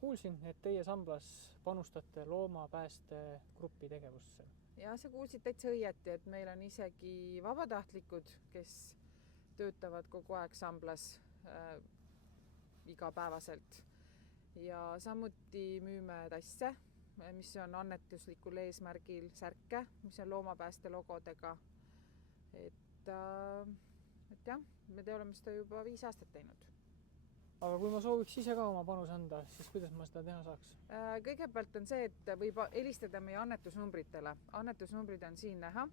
kuulsin, et teie samblas panustate loomapäästegrupi tegevusse. Ja sa kuulsid täitsa õieti, et meil on isegi vabatahtlikud, kes töötavad kogu aeg samblas igapäevaselt. Ja samuti müüme tasse, mis on annetuslikul eesmärgil, särke, mis on loomapääste logodega. Et jah, me oleme seda juba 5 aastat teinud. Aga kui ma sooviks ise ka oma panus anda, siis kuidas ma seda teha saaks? Kõigepealt on see, et võib helistada meie annetusnumbritele. Annetusnumbrid on siin näha.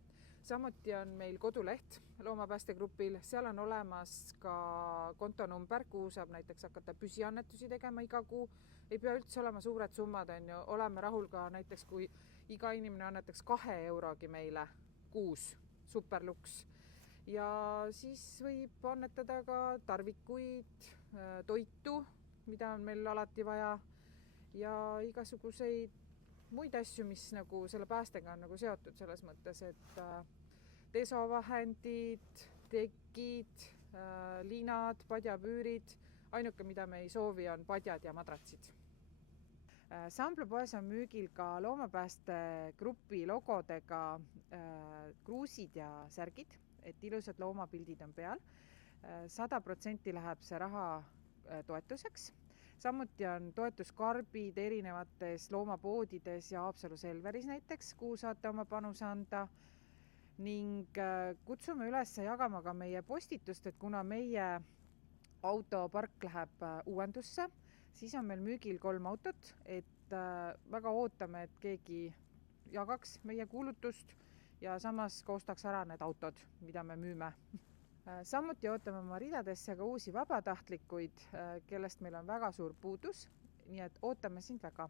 Samuti on meil koduleht loomapäästegrupil. Seal on olemas ka kontonumber, kuhu saab näiteks hakata püsiannetusi tegema iga kuu. Ei pea üldse olema suured summad, on ju. Oleme rahul ka näiteks, kui iga inimene annetaks 2 eurogi meile kuus, superluks. Ja siis võib annetada ka tarvikuid, toitu, mida on meil alati vaja, ja igasuguseid muid asju, mis nagu selle päästega on nagu seotud selles mõttes, et desovahendid, tekid, linad, padjapüürid. Ainuke, mida me ei soovi, on padjad ja madratsid. Samblapoes on müügil ka loomapäästegrupi logodega kruusid ja särgid, et ilusad loomapildid on peal. 100% läheb see raha toetuseks. Samuti on toetuskarbid erinevates loomapoodides ja Haapsalu Selveris näiteks, kuhu saate oma panuse anda. Ning kutsume üles jagama ka meie postitust, et kuna meie autopark läheb uuendusse, siis on meil müügil 3 autot, et väga ootame, et keegi jagaks meie kuulutust ja samas koostaks ära need autod, mida me müüme. Samuti ootame oma ridadesse ka uusi vabatahtlikuid, kellest meil on väga suur puudus, nii et ootame sind väga.